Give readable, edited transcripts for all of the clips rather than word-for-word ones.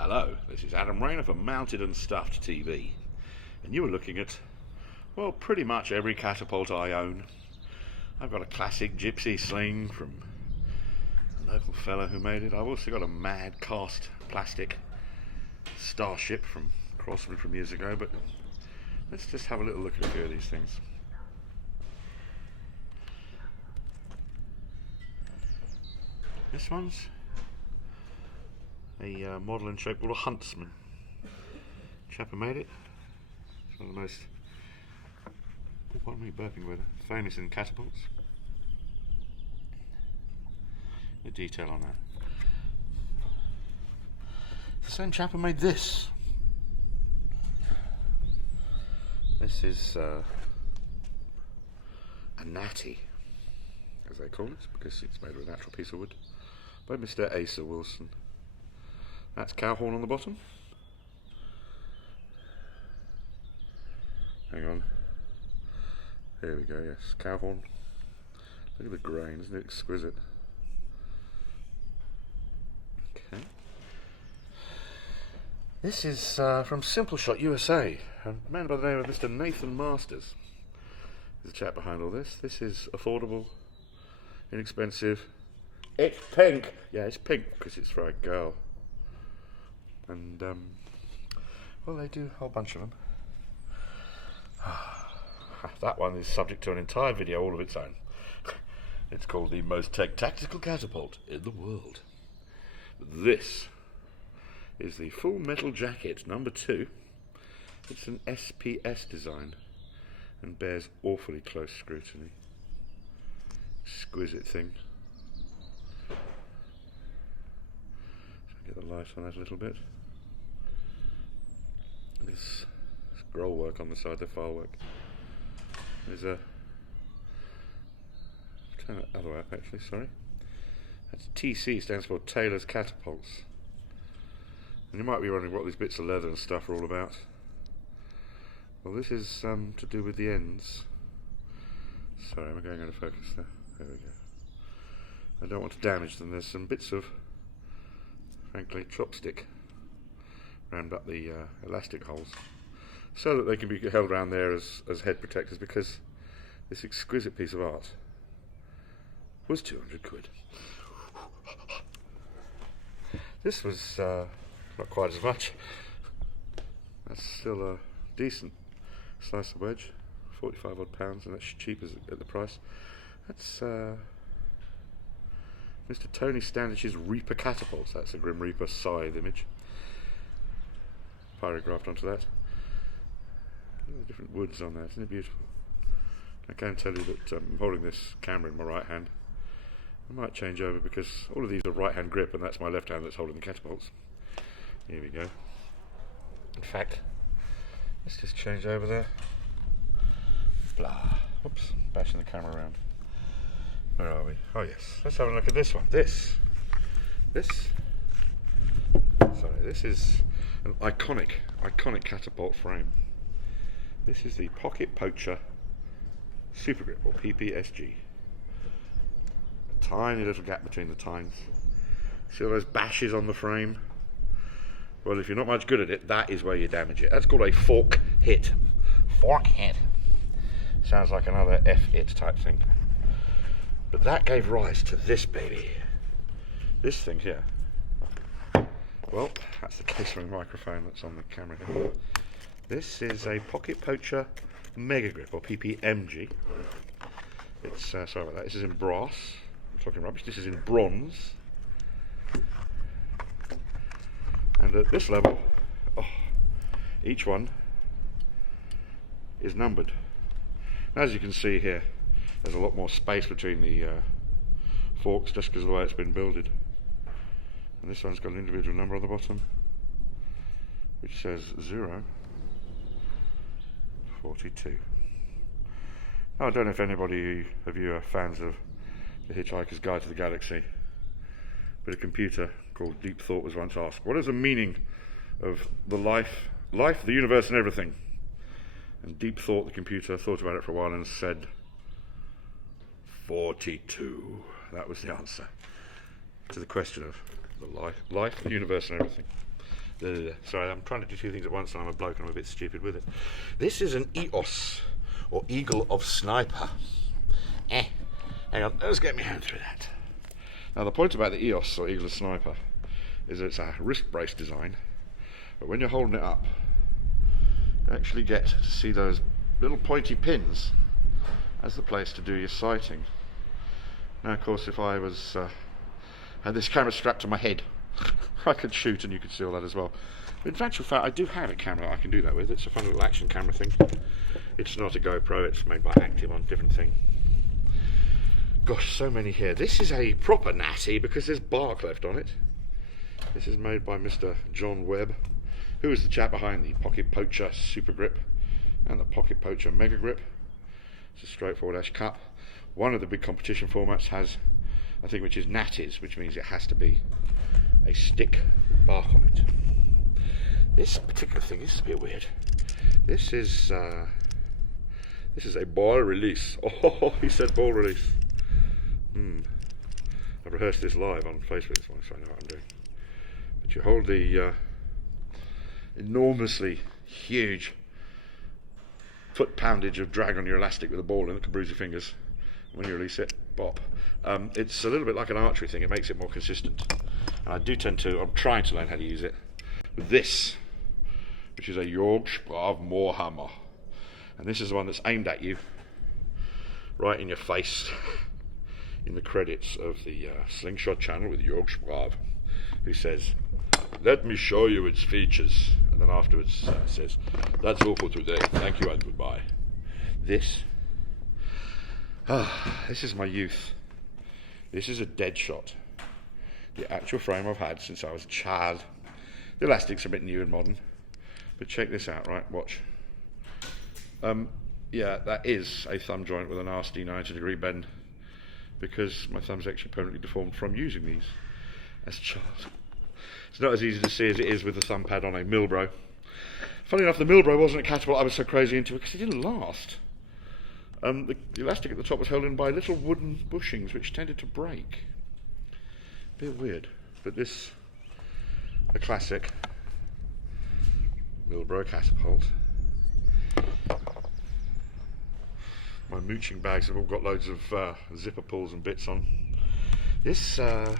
Hello, this is Adam Rayner for Mounted and Stuffed TV, and you are looking at, well, pretty much every catapult I own. I've got a classic gypsy sling from a local fellow who made it. I've also got a mad cast plastic starship from Crossman from years ago, but let's just have a little look at a few of these things. This one's a model and shape called a Huntsman. Chap who made it. It's one of the most, pardon me, burping weather, famous in catapults. The detail on that. The same chap who made this. This is a natty, as they call it, because it's made of a natural piece of wood, by Mr. Asa Wilson. That's cow horn on the bottom. Hang on. Here we go, yes, cow horn. Look at the grain, isn't it exquisite? Okay. This is from Slingshot, USA. A man by the name of Mr. Nathan Masters is the chap behind all this. This is affordable, inexpensive. It's pink! Yeah, it's pink because it's for a girl. And, well, they do a whole bunch of them. That one is subject to an entire video all of its own. It's called the most tactical catapult in the world. This is the full metal jacket number 2. It's an SPS design and bears awfully close scrutiny. Exquisite thing. Get the light on that a little bit. This scroll work on the side, the file work. There's a, turn it the other way up actually, sorry. That's TC, stands for Taylor's Catapults. And you might be wondering what these bits of leather and stuff are all about. Well, this is to do with the ends. Sorry, am I going out of focus there? There we go. I don't want to damage them. There's some bits of, frankly, chopstick round up the elastic holes so that they can be held around there as head protectors, because this exquisite piece of art was 200 quid. This was not quite as much. That's still a decent slice of wedge, 45 odd pounds, and that's cheap at the price. That's Mr. Tony Standish's Reaper catapults. That's a Grim Reaper scythe image. Pyrographed onto that. Different woods on that, isn't it beautiful? I can tell you that I'm holding this camera in my right hand. I might change over because all of these are right hand grip and that's my left hand that's holding the catapults. Here we go. In fact, let's just change over there. Blah. Oops, bashing the camera around. Where are we? Oh yes, let's have a look at this one. This is an iconic catapult frame. This is the Pocket Poacher Super Grip, or PPSG. A tiny little gap between the tines. See all those bashes on the frame? Well, if you're not much good at it, that is where you damage it. That's called a fork hit. Fork hit. Sounds like another F-it type thing. But that gave rise to this baby. This thing here. Well, that's the case for the microphone that's on the camera here. This is a Pocket Poacher Mega Grip, or PPMG. It's, sorry about that, this is in brass. I'm talking rubbish. This is in bronze. And at this level, each one is numbered. As you can see here, there's a lot more space between the forks just because of the way it's been builded. And this one's got an individual number on the bottom, which says 042. Now, I don't know if anybody of you are fans of The Hitchhiker's Guide to the Galaxy, but a computer called Deep Thought was once asked, what is the meaning of the life, the universe and everything? And Deep Thought, the computer, thought about it for a while and said 42. That was the answer to the question of the life, the universe and everything. Sorry, I'm trying to do two things at once and I'm a bloke and I'm a bit stupid with it. This is an EOS, or Eagle of Sniper. Hang on, let's get my hand through that. Now the point about the EOS, or Eagle of Sniper, is that it's a wrist brace design, but when you're holding it up, you actually get to see those little pointy pins as the place to do your sighting. Now of course if I was had this camera strapped to my head, I could shoot and you could see all that as well. But in actual fact I do have a camera I can do that with. It's a fun little action camera thing. It's not a GoPro, it's made by Active on, different thing. Gosh, so many here. This is a proper natty because there's bark left on it. This is made by Mr. John Webb, who is the chap behind the Pocket Poacher Super Grip and the Pocket Poacher Mega Grip. It's a straightforward ash cup. One of the big competition formats has a thing which is natties, which means it has to be a stick bark on it. This particular thing is a bit weird. This is a ball release. Oh, he said ball release. I've rehearsed this live on Facebook, so I know what I'm doing. But you hold the enormously huge foot poundage of drag on your elastic with a ball in it can bruise your fingers. When you release it, bop. It's a little bit like an archery thing, it makes it more consistent. And I do tend to, I'm trying to learn how to use it with this, which is a Yorksprav Moorhammer. And this is the one that's aimed at you, right in your face, in the credits of the Slingshot channel with Yorksprav, who says, "Let me show you its features." And then afterwards says, "That's all for today. Thank you and goodbye." This is my youth. This is a dead shot. The actual frame I've had since I was a child. The elastic's a bit new and modern, but check this out, right? Watch. Yeah, that is a thumb joint with a nasty 90-degree bend, because my thumb's actually permanently deformed from using these as a child. It's not as easy to see as it is with the thumb pad on a Milbro. Funny enough, the Milbro wasn't a catapult I was so crazy into because it didn't last. The elastic at the top was held in by little wooden bushings which tended to break. A bit weird, but this, a classic Milbro catapult. My mooching bags have all got loads of zipper pulls and bits on. This, oh,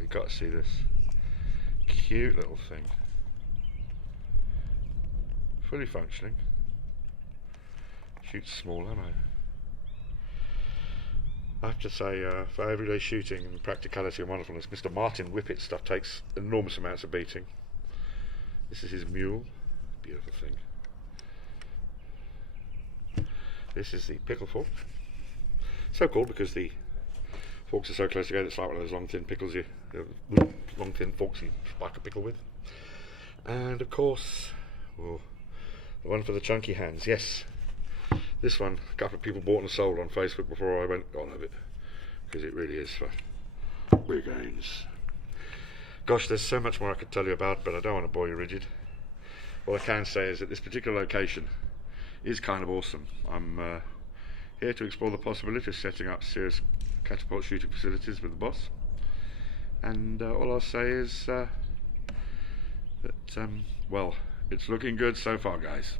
you've got to see this. Cute little thing. Fully functioning. Shoots small, don't I have to say, for everyday shooting and practicality and wonderfulness, Mr. Martin Whippet's stuff takes enormous amounts of beating. This is his mule. Beautiful thing. This is the pickle fork. So called because the forks are so close together, it's like one of those long thin pickles long thin forks you spike a pickle with. And of course, the one for the chunky hands. Yes, this one a couple of people bought and sold on Facebook before I went on of it, because it really is for big hands. Gosh, there's so much more I could tell you about, but I don't want to bore you rigid. All I can say is that this particular location is kind of awesome. I'm here to explore the possibility of setting up serious catapult shooting facilities with the boss, and all I'll say is that well, it's looking good so far, guys.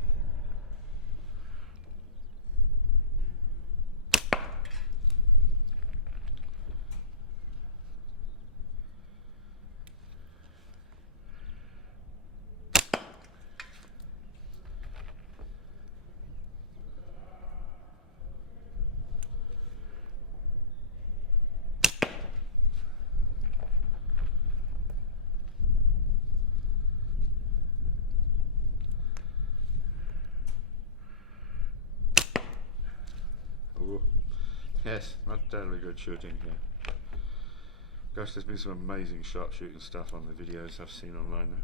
Ooh. Yes, not terribly good shooting here. Gosh, there's been some amazing sharpshooting stuff on the videos I've seen online now.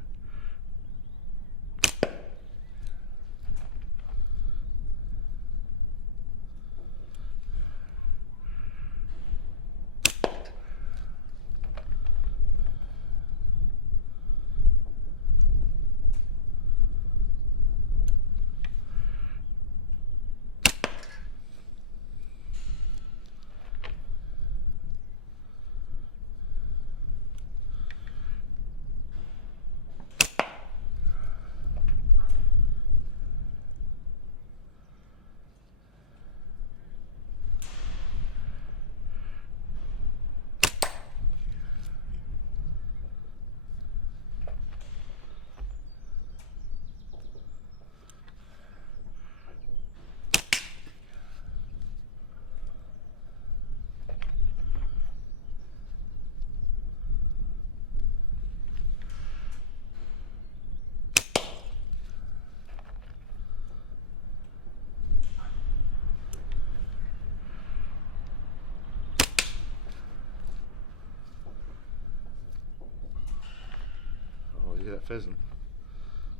pheasant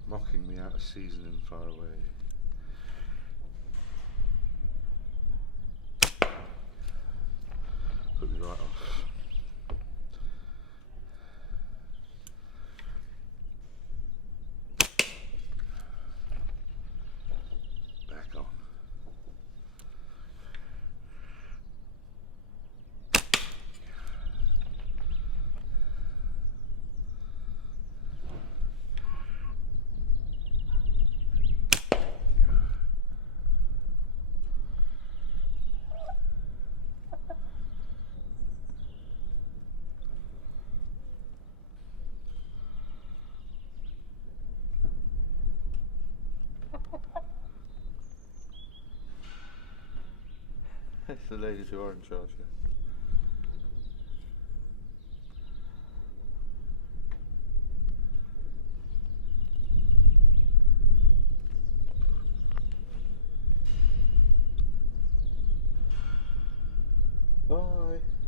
mocking me out of season and far away. Put me right off. Back on. It's the ladies who are in charge here. Bye.